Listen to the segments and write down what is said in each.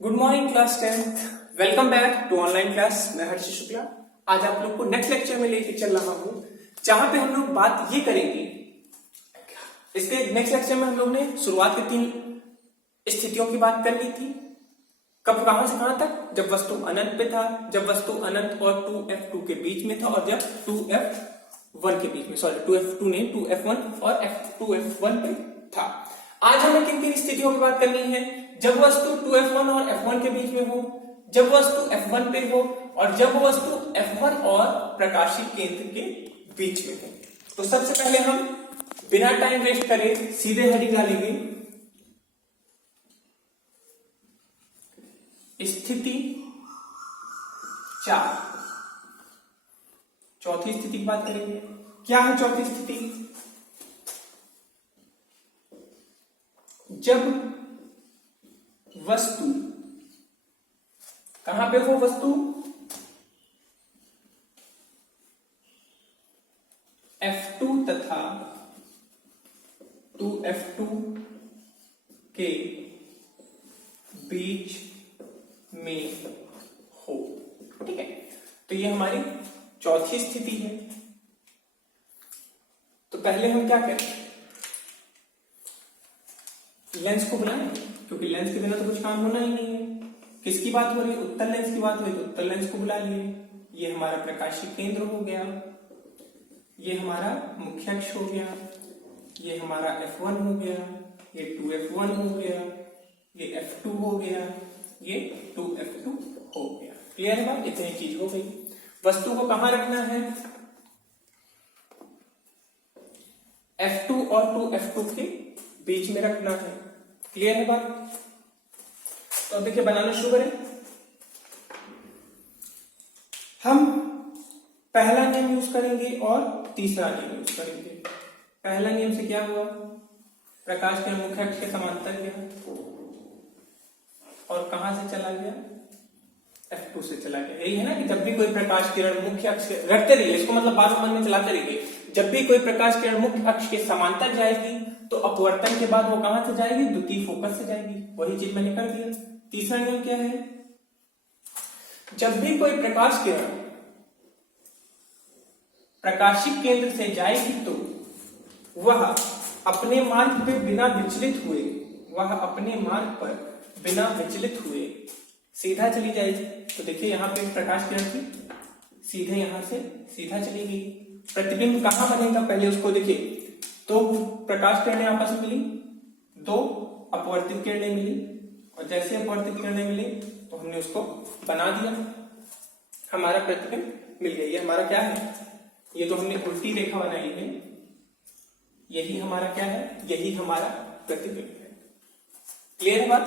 Good morning class 10th। Welcome back to online class. मैं हर्षित शुक्ला आज आप लोग को नेक्स्ट लेक्चर में लेके चल रहा हूं, जहां पे हम लोग बात ये करेंगे। इसके नेक्स्ट लेक्चर में हम लोग ने शुरुआत की 3 स्थितियों की बात कर ली थी। कब, कहां से कहां तक? जब वस्तु अनंत पे था, जब वस्तु अनंत और 2f2 के बीच में था, और जब 2f1 के बीच में, सॉरी 2f2 नहीं 2f1 और 2f1 पे था। आज हमें किन किन स्थितियों की बात करनी है? जब वस्तु 2f1 और f1 के बीच में हो, जब वस्तु f1 पे हो, और जब वस्तु f1 और प्रकाशीय केंद्र के बीच में हो। तो सबसे पहले हम बिना टाइम वेस्ट करे सीधे हेडिंग डालेंगे, स्थिति 4। चौथी स्थिति की बात करेंगे। क्या है चौथी स्थिति? जब वस्तु, कहां पे हो वस्तु? F2 तथा 2F2 के बीच में हो। ठीक है, तो ये हमारी चौथी स्थिति है। तो पहले हम क्या करें? लेंस को बुलाएं, क्योंकि लेंस के बिना तो कुछ काम होना ही नहीं है। किसकी बात हो रही है? उत्तल लेंस की बात हो रही है, तो उत्तल लेंस को बुला लिए। ये हमारा प्रकाशीय केंद्र हो गया, ये हमारा मुख्य अक्ष हो गया, ये हमारा F1 हो गया, ये 2F1 हो गया, ये F2 हो गया, ये 2F2 हो गया। क्लियर है बात? इतनी चीज हो गई। वस्तु को कहां रखना है? F2 और 2F2 के बीच में रखना है। क्लियर है बात? तो अब देखिए, बनाना शुरू करें। हम पहला नियम यूज करेंगे और तीसरा नियम यूज करेंगे। पहला नियम से क्या हुआ? प्रकाश के मुख्य अक्ष के समांतर गया और कहां से चला गया? F2 से चला गया। यही है ना कि जब भी कोई प्रकाश किरण मुख्य अक्ष के, रखते रहिए इसको, मतलब बात मन में चलाते रहिए। जब भी कोई प्रकाश किरण मुख्य अक्ष के समांतर जाएगी तो अपवर्तन के बाद वो कहां से जाएगी? द्वितीय फोकस से जाएगी। वही चीज मैंने कर दिया। तीसरा नियम क्या है? जब भी कोई प्रकाश किरण प्रकाशिक केंद्र से जाएगी तो वह अपने मार्ग पे बिना विचलित हुए, वह अपने मार्ग पर बिना विचलित हुए सीधा चली जाएगी। तो देखिए, यहां पे प्रकाश किरण की सीधे यहां से सीधा चली गई। प्रतिबिंब कहां बनेगा? पहले उसको देखिए। तो प्रकाश किरणें आपस में मिली, 2 अपवर्तित किरणें मिली, और जैसे अपवर्तित किरणें मिली तो हमने उसको बना दिया, हमारा प्रतिबिंब मिल गया। ये हमारा क्या है? ये तो हमने उल्टी रेखा बनाई है, यही हमारा क्या है? यही हमारा प्रतिबिंब है। क्लियर है बात?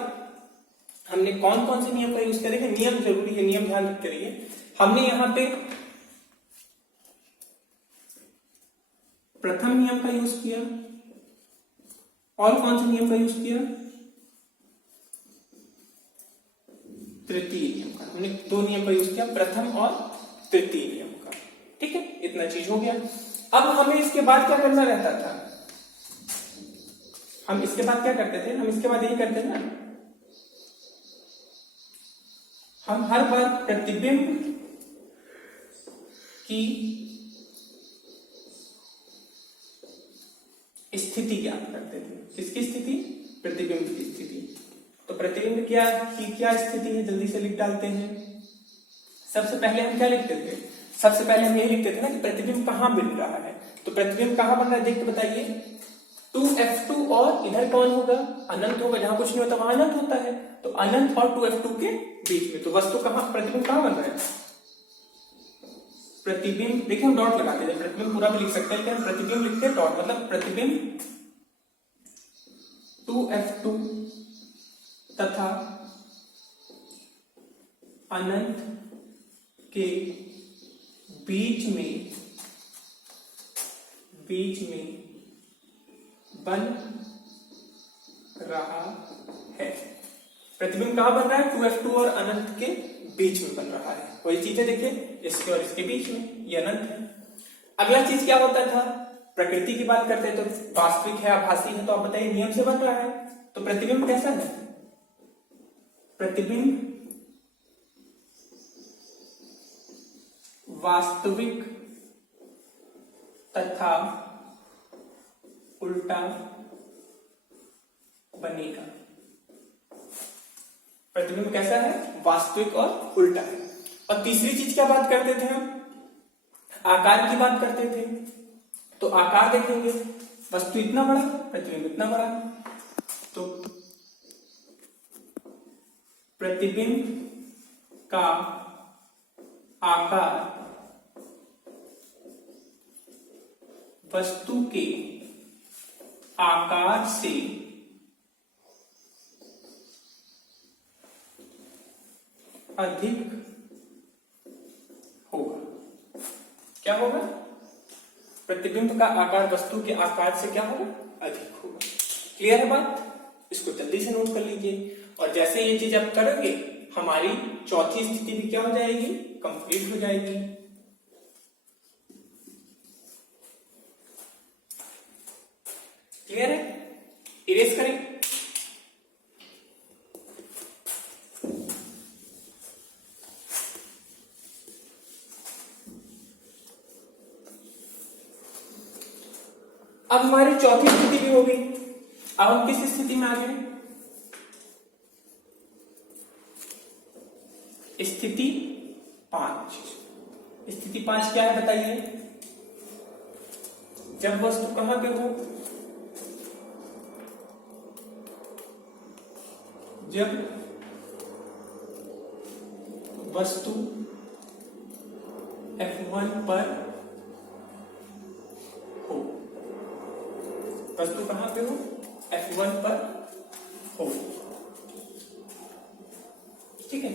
हमने कौन कौन से नियम का यूज करेंगे? नियम जरूरी है, नियम ध्यान करिए। हमने यहां पे प्रथम नियम का यूज किया, और कौन से नियम का यूज किया? तृतीय नियम का। हमने 2 नियम का यूज किया, प्रथम और तृतीय नियम का। ठीक है, इतना चीज हो गया। अब हमें इसके बाद क्या करना रहता था? हम इसके बाद क्या करते थे? हम इसके बाद यही करते थे ना, हम हर बार प्रतिबिंब की स्थिति ज्ञात करते थे। किसकी स्थिति? प्रतिबिंब की स्थिति। तो प्रतिबिंब की क्या स्थिति है? जल्दी से लिख डालते हैं। सबसे पहले हम क्या लिखते थे? सबसे पहले हम यही लिखते थे ना कि प्रतिबिंब कहां बन रहा है। तो प्रतिबिंब कहां बन रहा है? देख के बताइए। 2F2 और इधर कौन होगा? अनंत होगा। जहां कुछ नहीं होता वहां अनंत होता है। तो अनंत और 2F2 के बीच में। तो वस्तु कहां, प्रतिबिंब कहां बन रहा है? प्रतिबिंब, देखिए हम डॉट लगाते हैं, प्रतिबिंब पूरा भी लिख सकते हैं, लेकिन प्रतिबिंब लिखते हैं डॉट, मतलब प्रतिबिंब 2F2 तथा अनंत के बीच में बन रहा है। प्रतिबिंब कहां बन रहा है? 2F2 और अनंत के बीच में बन रहा है। वही चीज है, देखिए इसके और इसके बीच में, ये अनंत है। अगला चीज क्या होता था? प्रकृति की बात करते हैं तो वास्तविक है, आभासी है, तो आप बताइए नियम से बन रहा है, तो प्रतिबिंब कैसा है? प्रतिबिंब वास्तविक तथा उल्टा बनेगा। प्रतिबिंब कैसा है? वास्तविक और उल्टा है। और तीसरी चीज क्या बात करते थे हम? आकार की बात करते थे। तो आकार देखेंगे, वस्तु इतना बड़ा, प्रतिबिंब इतना बड़ा, तो प्रतिबिंब का आकार वस्तु के आकार से अधिक होगा। क्या होगा? प्रतिबिंब का आकार वस्तु के आकार से क्या होगा? अधिक होगा। क्लियर है बात? इसको जल्दी से नोट कर लीजिए। और जैसे ये चीज आप करोगे, हमारी चौथी स्थिति भी क्या हो जाएगी? कंप्लीट हो जाएगी। क्लियर है? इरेज करें। अब हमारी चौथी स्थिति भी हो गई। अब हम किस स्थिति में आ गए? स्थिति 5। स्थिति 5 क्या है बताइए? जब वस्तु कहां पे हो? जब वस्तु F1 पर हो। वस्तु कहां पे हो? F1 पर हो। ठीक है,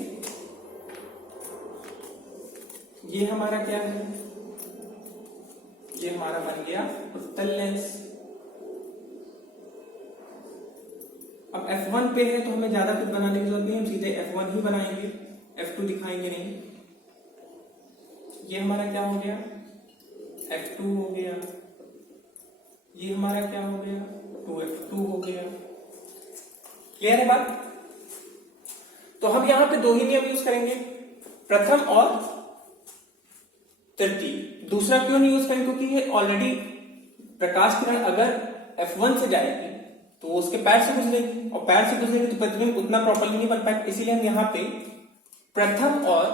ये हमारा क्या है? ये हमारा बन गया उत्तल लेंस। अब F1 पे है तो हमें ज्यादा कुछ बनाने की जरूरत नहीं है, हम सीधे F1 ही बनाएंगे, F2 दिखाएंगे नहीं। ये हमारा क्या हो गया? F2 हो गया। ये हमारा क्या हो गया? 2F2 हो गया। क्लियर है बात? तो हम यहां पे दो ही नियम यूज करेंगे, प्रथम और तृतीय। दूसरा क्यों नहीं यूज करेंगे? क्योंकि ये ऑलरेडी प्रकाश किरण अगर F1 से जाएगी तो उसके पैर से गुजरेगी, और पैर से गुजरेगी तो प्रतिबिंब उतना प्रॉपर्ली नहीं बन पाएगा। इसीलिए हम यहाँ पे प्रथम और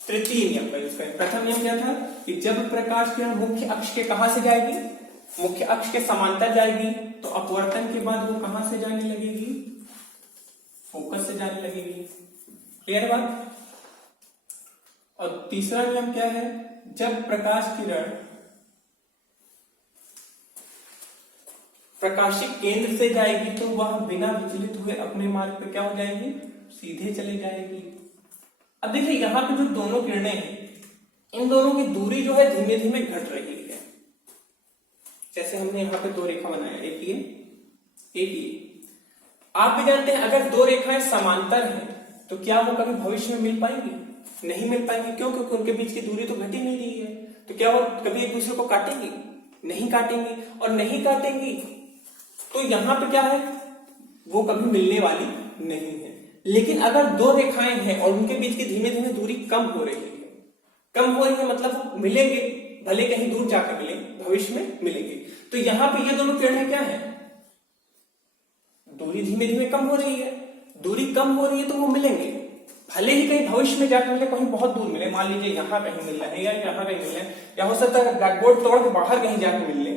तृतीय नियम का यूज करेंगे। प्रथम नियम क्या था कि जब प्रकाश किरण मुख्य अक्ष के कहां से जाएगी? मुख्य अक्ष के समांतर जाएगी, तो अपवर्तन के बाद वो कहां से जाने लगेगी? फोकस से जाने लगेगी। क्लियर बात? और तीसरा नियम क्या है? जब प्रकाश किरण प्रकाशिक केंद्र से जाएगी तो वह बिना विचलित हुए अपने मार्ग पे क्या हो जाएगी? सीधे चले जाएगी। अब देखिए यहां पे जो दोनों किरणें हैं, इन दोनों की दूरी जो है धीमे धीमे घट रही है। जैसे हमने यहाँ पे दो रेखा बनाया, एक ये, एक ये। आप भी जानते हैं अगर दो रेखाएं समांतर हैं तो क्या वो कभी भविष्य में मिल पाएंगी? नहीं मिल पाएंगे। क्यों? क्योंकि उनके बीच की दूरी तो घट ही नहीं रही है। तो क्या वो कभी एक दूसरे को काटेंगी? नहीं काटेंगी। और नहीं काटेंगी तो यहां पे क्या है? वो कभी मिलने वाली नहीं है। लेकिन अगर दो रेखाएं हैं और उनके बीच की धीमे धीमे दूरी कम हो रही है, कम हो रही है मतलब मिलेंगे, भले कहीं दूर जाकर मिले, भविष्य में मिलेंगे। तो यहां पे ये दोनों किरणें क्या है? दूरी धीमे धीमे कम हो रही है। दूरी कम हो रही है तो वो मिलेंगे, भले ही कहीं भविष्य में जाकर मिले, कहीं बहुत दूर मिले। मान लीजिए यहां कहीं मिल रहा है या यहां कहीं मिल रहा है, या हो सकता है ब्लैकबोर्ड तोड़ के बाहर कहीं जाकर मिल ले,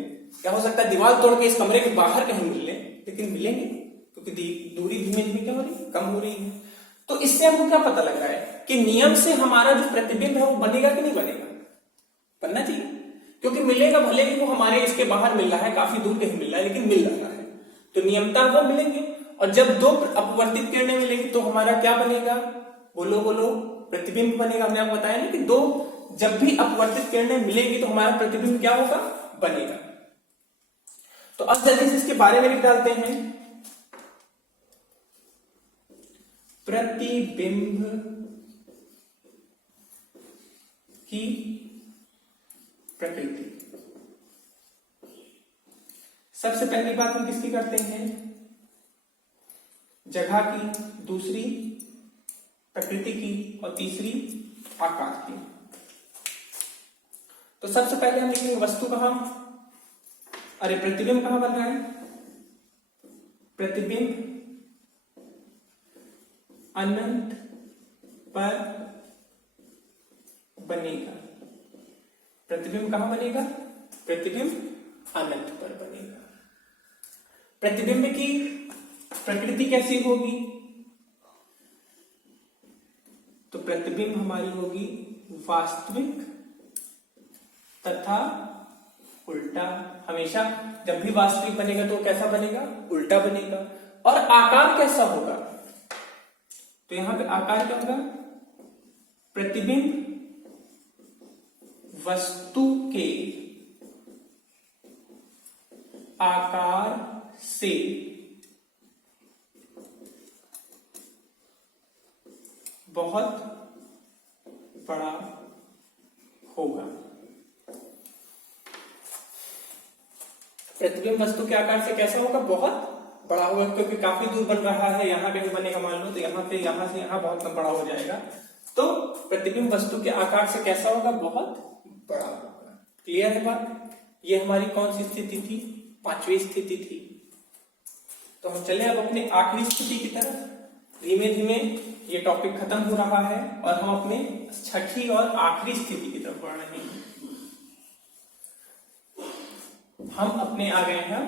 या हो सकता है दीवार तोड़ के इस कमरे के बाहर कहीं मिल ले, लेकिन मिलेंगे क्योंकि दूरी धीमे धीमे क्या हो रही है? कम हो रही है। तो इससे हमको क्या पता लग रहा है कि नियम से हमारा जो प्रतिबिंब है वो बनेगा कि नहीं बनेगा? बनना चाहिए, क्योंकि मिलेगा, भले ही वो हमारे इसके बाहर मिल रहा है, काफी दूर कहीं मिल रहा है, लेकिन मिल रहा है, तो नियमता वो मिलेंगे। और जब दो अपवर्तित किरणें मिलेंगी तो हमारा क्या बनेगा? बोलो बोलो, प्रतिबिंब बनेगा। हमने आपको बताया ना कि दो जब भी अपवर्तित किरणें मिलेंगी तो हमारा प्रतिबिंब क्या होगा? बनेगा। तो अब जल्दी से इसके बारे में लिख डालते हैं। प्रतिबिंब की प्रकृति। सबसे पहली बात हम किसकी करते हैं? जगह की। दूसरी प्रकृति की और तीसरी आकार की। तो सबसे पहले हम लिखेंगे वस्तु कहां, अरे प्रतिबिंब कहां बन रहा है, प्रतिबिंब अनंत पर बनेगा। प्रतिबिंब कहां बनेगा, प्रतिबिंब अनंत पर बनेगा। प्रतिबिंब की प्रकृति कैसी होगी, तो प्रतिबिंब हमारी होगी वास्तविक तथा उल्टा। हमेशा जब भी वास्तविक बनेगा तो कैसा बनेगा, उल्टा बनेगा। और आकार कैसा होगा, तो यहां पे आकार क्या होगा, प्रतिबिंब वस्तु के आकार से बहुत बड़ा होगा। प्रतिबिंब वस्तु के आकार से कैसा होगा, बहुत बड़ा होगा, क्योंकि काफी दूर बन रहा है, यहां पे भी बनेगा मान लो, तो यहां से यहां बहुत बड़ा हो जाएगा। तो प्रतिबिंब वस्तु के आकार से कैसा होगा, बहुत बड़ा होगा। क्लियर है बात। ये हमारी कौन सी स्थिति थी, पांचवी स्थिति थी। तो हम चले अब अपने आखिरी स्थिति की तरफ। धीमे धीमे ये टॉपिक खत्म हो रहा है और हम अपने छठी और आखिरी स्थिति की तरफ बढ़ रहे हैं। हम अपने आ गए हैं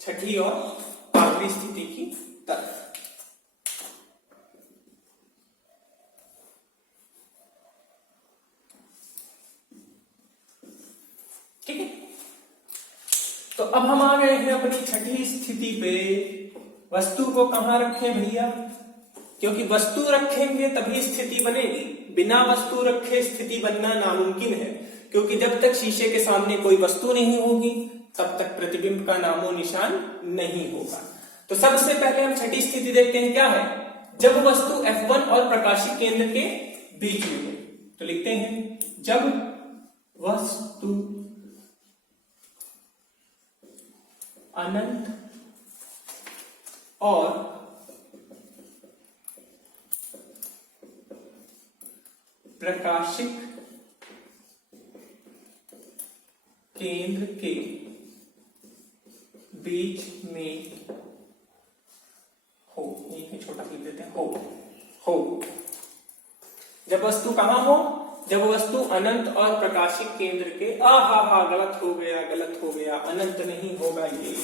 छठी और आखिरी स्थिति की तरफ। ठीक है, तो अब हम आ गए हैं अपनी छठी स्थिति पे। वस्तु को कहां रखें भैया, क्योंकि वस्तु रखेंगे तभी स्थिति बनेगी, बिना वस्तु रखे स्थिति बनना नामुमकिन है। क्योंकि जब तक शीशे के सामने कोई वस्तु नहीं होगी तब तक प्रतिबिंब का नामो निशान नहीं होगा। तो सबसे पहले हम छठी स्थिति देखते हैं, क्या है, जब वस्तु F1 और प्रकाशिक केंद्र के बीच में हो। तो लिखते हैं, जब वस्तु अनंत और प्रकाशिक केंद्र के बीच में हो, यही छोटा लिख देते हैं, हो। जब वस्तु कहां हो, जब वस्तु अनंत और प्रकाशिक केंद्र के, गलत हो गया, अनंत नहीं होगा, ये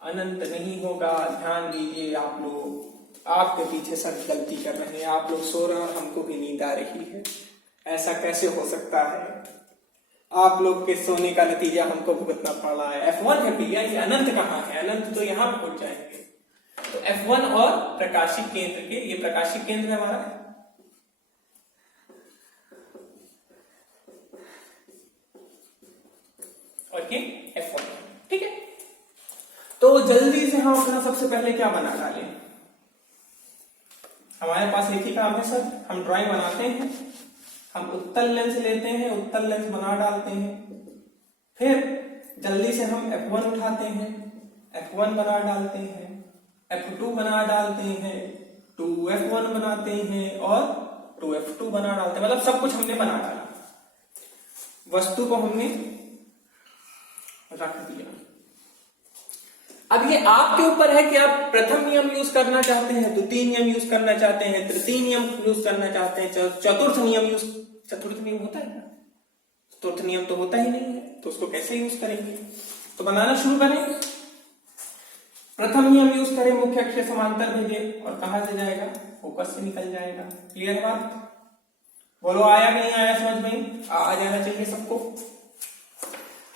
अनंत नहीं होगा। ध्यान दीजिए आप लोग, आपके पीछे सर गलती कर रहे हैं, आप लोग सो रहे हैं और हमको भी नींद आ रही है। ऐसा कैसे हो सकता है, आप लोग के सोने का नतीजा हमको भुगतना पड़ रहा है। F1 है भैया, ये अनंत कहां है, अनंत तो यहां पहुंच जाएंगे। तो F1 और प्रकाशिक केंद्र के, ये प्रकाशिक केंद्र है हमारा, और ये F1 है। ठीक है, तो जल्दी से हम अपना सबसे पहले क्या बना डालें, हमारे पास एक ही काम है सर, हम ड्राइंग बनाते हैं, हम उत्तल लेंस लेते हैं, उत्तल लेंस बना डालते हैं, फिर जल्दी से हम F1 उठाते हैं, F1 बना डालते हैं, F2 बना डालते हैं, 2F1 बनाते हैं और 2F2 बना डालते हैं। मतलब सब कुछ हमने बना डाला, वस्तु को हमने रख दिया। अब ये आपके ऊपर है कि आप प्रथम नियम यूज करना चाहते हैं, द्वितीय नियम यूज करना चाहते हैं, तृतीय नियम यूज करना चाहते हैं, चतुर्थ नियम यूज, चतुर्थ नियम होता है ना, चतुर्थ नियम तो होता ही नहीं है, तो उसको कैसे यूज करेंगे। तो बनाना शुरू करें। प्रथम नियम यूज करें, मुख्य अक्ष समांतर भेजे, और कहां से जाएगा, फोकस से निकल जाएगा। क्लियर बात, बोलो आया नहीं आया समझ में, आ जाना चाहिए सबको।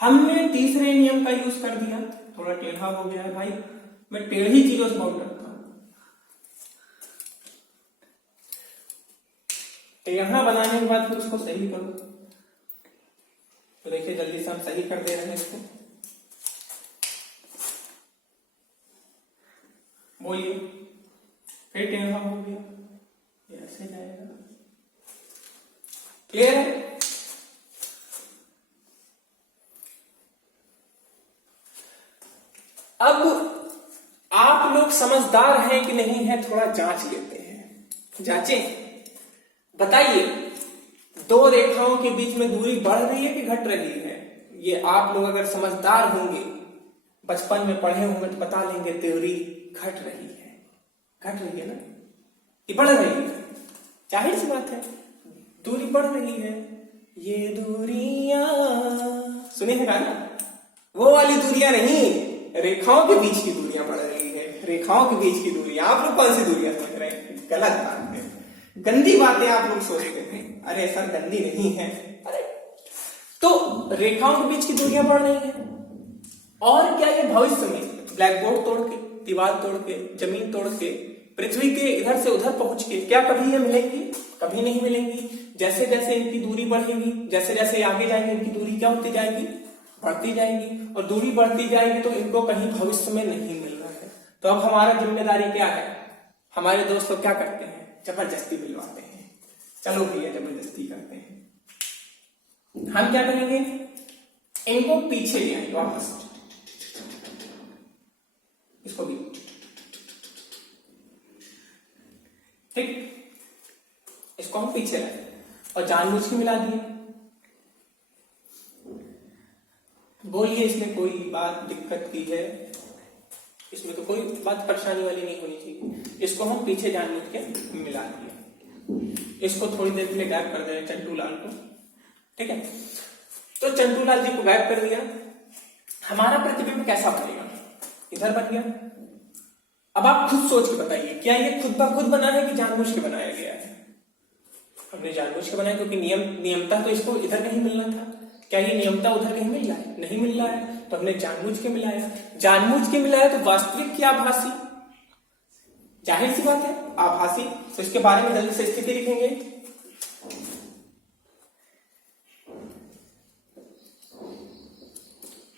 हमने तीसरे नियम का यूज कर दिया, थोड़ा टेढ़ा हो गया है भाई, मैं टेढ़ी चीजों से बहुत डरता हूं। तो यहां बनाने के बाद फिर उसको सही करो। तो देखिए जल्दी से हम सही कर दे रहे हैं इसको, बोलिए, फिर टेढ़ा हो गया, ऐसे जाएगा। क्लियर है। अब आप लोग समझदार हैं कि नहीं है, थोड़ा जांच लेते हैं। जांचें, बताइए दो रेखाओं के बीच में दूरी बढ़ रही है कि घट रही है? ये आप लोग अगर समझदार होंगे, बचपन में पढ़े होंगे तो बता लेंगे दूरी घट रही है। घट रही है ना, ये बढ़ रही है, जाहिर सी बात है दूरी बढ़ रही है। ये दूरियां, सुने हैं गाना? वो वाली दूरियां नहीं, रेखाओं के बीच की दूरियां बढ़ रही है। रेखाओं के बीच की दूरियां, आप लोग कौन सी दूरियां समझ रहे हैं? गलत बात है, गंदी बातें आप लोग सोचते हैं। अरे सर गंदी नहीं है, अरे तो रेखाओं के बीच की दूरियां बढ़ रही है। और क्या ये भविष्य में ब्लैक बोर्ड तोड़ के, दीवार तोड़ के, जमीन तोड़ के, पृथ्वी के इधर से उधर पहुंच के क्या कभी ये मिलेंगी? कभी नहीं मिलेंगी। जैसे जैसे इनकी दूरी बढ़ेगी, जैसे जैसे आगे जाएंगे इनकी दूरी क्या होती जाएगी? बढ़ती जाएगी। और दूरी बढ़ती जाएगी तो इनको कहीं भविष्य में नहीं मिलना है। तो अब हमारा जिम्मेदारी क्या है? हमारे दोस्त लोग क्या करते हैं? जबरदस्ती मिलवाते हैं। चलो भैया जबरदस्ती करते हैं। हम क्या करेंगे? इनको पीछे ले आएंगे वापस, इसको भी ठीक, इसको हम पीछे लाए और जानबूझ के मिला दिए। बोलिए इसमें कोई बात दिक्कत की है? इसमें तो कोई बात परेशानी वाली नहीं होनी चाहिए। इसको हम पीछे जानबूझ के मिला दिए। इसको थोड़ी देर के लिए गायब कर दें चंटू लाल को, ठीक है? तो चंटू लाल जी को गायब कर दिया। हमारा प्रतिबिंब कैसा बनेगा? इधर बन गया। अब आप खुद सोच के बताइए, क्या ये खुद ब खुद बना है कि जानबूझ के बनाया गया है? हमने जानबूझ के बनाया क्योंकि नियमतः तो इसको इधर कहीं मिलना था। क्या ये नियमतः उधर कहीं मिल रहा है? नहीं मिल रहा है, तो हमने जानबूझ के मिलाया। जानबूझ के मिलाया तो वास्तविक क्या आभासी? जाहिर सी बात है आभासी। तो इसके बारे में जल्दी से स्थिति लिखेंगे।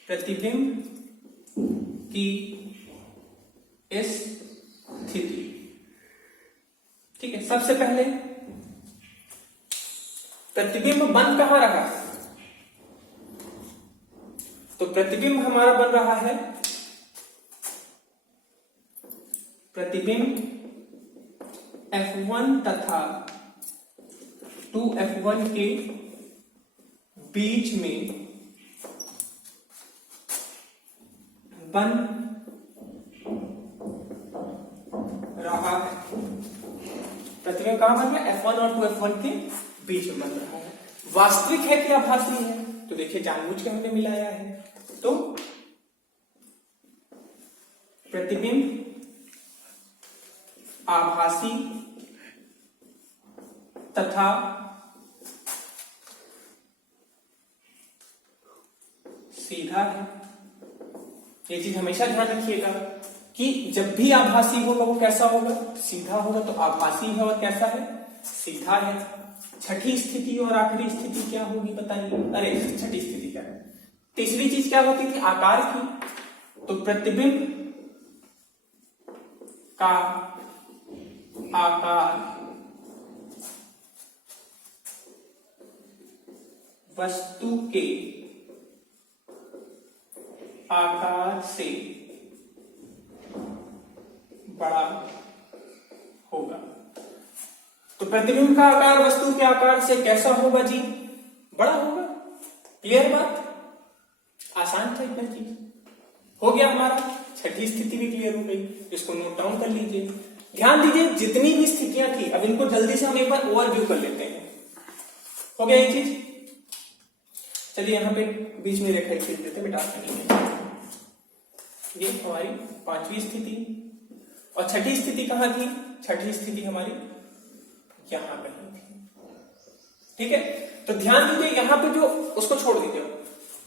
प्रतिबिंब की स्थिति, ठीक है? सबसे पहले प्रतिबिंब बन कहां रहा है? तो प्रतिबिंब हमारा बन रहा है, प्रतिबिंब F1 तथा 2F1 के बीच में बन रहा है। प्रतिबिंब कहां बन रहा है? F1 और 2F1 के बीच में बन रहा है। वास्तविक है कि आभासी है? तो देखिए जानबूझ के हमने मिलाया है। तो प्रतिबिंब आभासी तथा सीधा है। ये चीज हमेशा ध्यान रखिएगा कि जब भी आभासी होगा वो कैसा होगा? सीधा होगा। तो आभासी है और कैसा है? सीधा है। छठी स्थिति और आखिरी स्थिति क्या होगी बताइए? अरे छठी स्थिति क्या है? तीसरी चीज क्या होती थी? आकार की। तो प्रतिबिंब का आकार वस्तु के आकार से बड़ा होगा। तो प्रतिबिंब का आकार वस्तु के आकार से कैसा होगा जी? बड़ा होगा। क्लियर बात? आसान था इतना चीज। हो गया हमारा। छठी स्थिति भी क्लियर हो गई। इसको नोट डाउन कर लीजिए। ध्यान दीजिए जितनी भी स्थितियां थी, अब इनको जल्दी से हम एक बार ओवरव्यू कर लेते हैं। हो गया ये चीज? चलिए यहां पे बीच में रेखा खींच देते, मिटा देंगे। ये हमारी पांचवी स्थिति। और छठी स्थिति कहां थी? छठी स्थिति हमारी यहां कहीं थी, ठीक है? तो ध्यान दीजिए यहां पे जो उसको छोड़ दीजिए,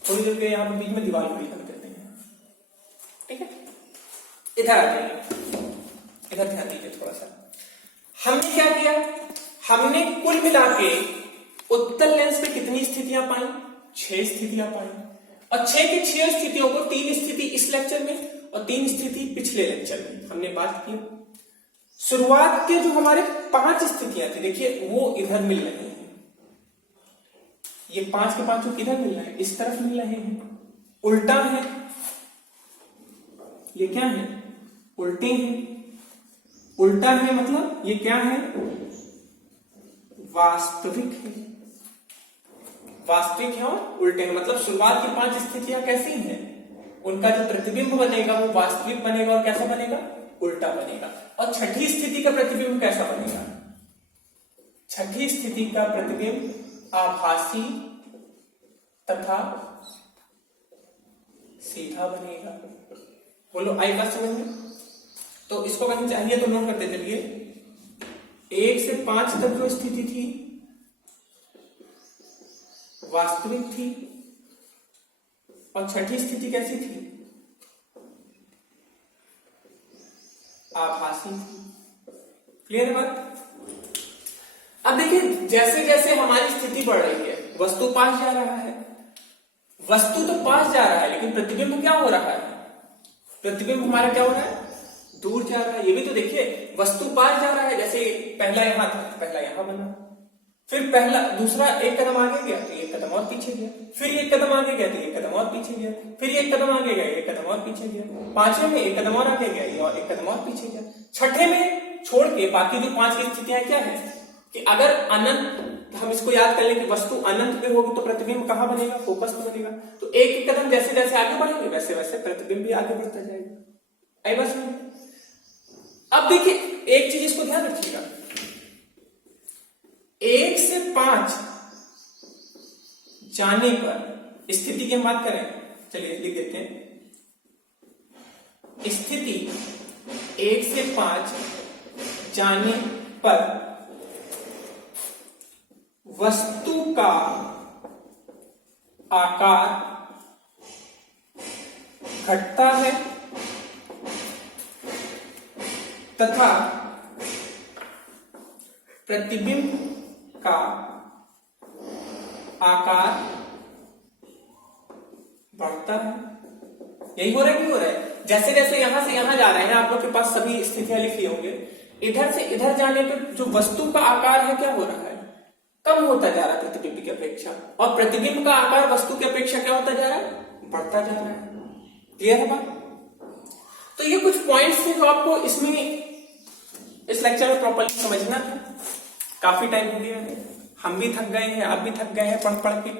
थोड़ी देर के यहां पे बीच में दीवार खड़ी कर देते हैं, ठीक है? इधर आ जाइए, इधर ध्यान दीजिए थोड़ा सा। हमने क्या किया? हमने कुल मिला के उत्तल लेंस पे कितनी स्थितियां पाई? 6 स्थितियां पाई। और 6 की 6 स्थितियों को 3 स्थिति इस लेक्चर में और 3 स्थिति पिछले लेक्चर में हमने बात की। शुरुआत के जो हमारे 5 स्थितियां थी, देखिए वो इधर मिल रही हैं। ये 5 के 5 किधर मिल रहे हैं? इस तरफ मिल रहे हैं। उल्टा है, ये क्या है? उल्टे हैं। उल्टा है मतलब ये क्या है? वास्तविक है, वास्तविक है और उल्टे हैं। मतलब शुरुआत की 5 स्थितियां कैसी हैं, उनका जो प्रतिबिंब बनेगा वो वास्तविक बनेगा और कैसा बनेगा, उल्टा बनेगा। और छठी स्थिति का प्रतिबिंब कैसा बनेगा, छठी स्थिति का प्रतिबिंब आभासी तथा सीधा बनेगा। बोलो आई बात समझ में? तो इसको करनी चाहिए तो नोट करते चलिए। 1 से 5 तक जो स्थिति थी वास्तविक थी और छठी स्थिति कैसी थी, आभासी थी। क्लियर है बात? अब देखिए जैसे जैसे हमारी स्थिति बढ़ रही है वस्तु पास जा रहा है, वस्तु तो पास जा रहा है लेकिन प्रतिबिंब क्या हो रहा है, प्रतिबिंब हमारा क्या हो रहा है, दूर जा रहा है। ये भी तो देखिए वस्तु पास जा रहा है, जैसे पहला यहां था, पहला यहां बना, फिर पहला दूसरा एक कदम आगे गया तो एक कदम और पीछे गया, फिर एक कदम आगे गया तो एक कदम और पीछे गया, फिर एक कदम आगे गया एक कदम और पीछे गया, पांचवें में एक कदम और आगे गया और एक कदम और पीछे गया, छठे में छोड़ के बाकी जो 5 की स्थितियां क्या है कि अगर अनंत, हम इसको याद कर लें कि वस्तु अनंत पे होगी तो प्रतिबिंब कहां बनेगा, फोकस में बनेगा। तो एक एक कदम जैसे जैसे आगे बढ़ेंगे वैसे वैसे प्रतिबिंब भी आगे बढ़ता जाएगा। आई बस में? अब देखिए एक चीज इसको ध्यान रखिएगा, 1 से 5 जाने पर स्थिति की हम बात करें, चलिए लिख देते हैं। स्थिति 1 से 5 जाने पर वस्तु का आकार घटता है तथा प्रतिबिंब का आकार बढ़ता है। यही हो रहा है, नहीं हो रहा है? जैसे जैसे यहां से यहां जा रहे हैं, आप लोग के पास सभी स्थितियां लिखी होंगे, इधर से इधर जाने पर जो वस्तु का आकार है क्या हो रहा है, कम होता जा रहा है प्रतिबिंब की अपेक्षा, और प्रतिबिंब का आकार वस्तु की अपेक्षा क्या होता जा रहा है, बढ़ता जा रहा है। क्लियर है बात? तो ये कुछ पॉइंट्स थे जो आपको इसमें इस लेक्चर में प्रॉपर्ली समझना है। काफी टाइम हो गया है, हम भी थक गए हैं, आप भी थक गए हैं पढ़ पढ़ के।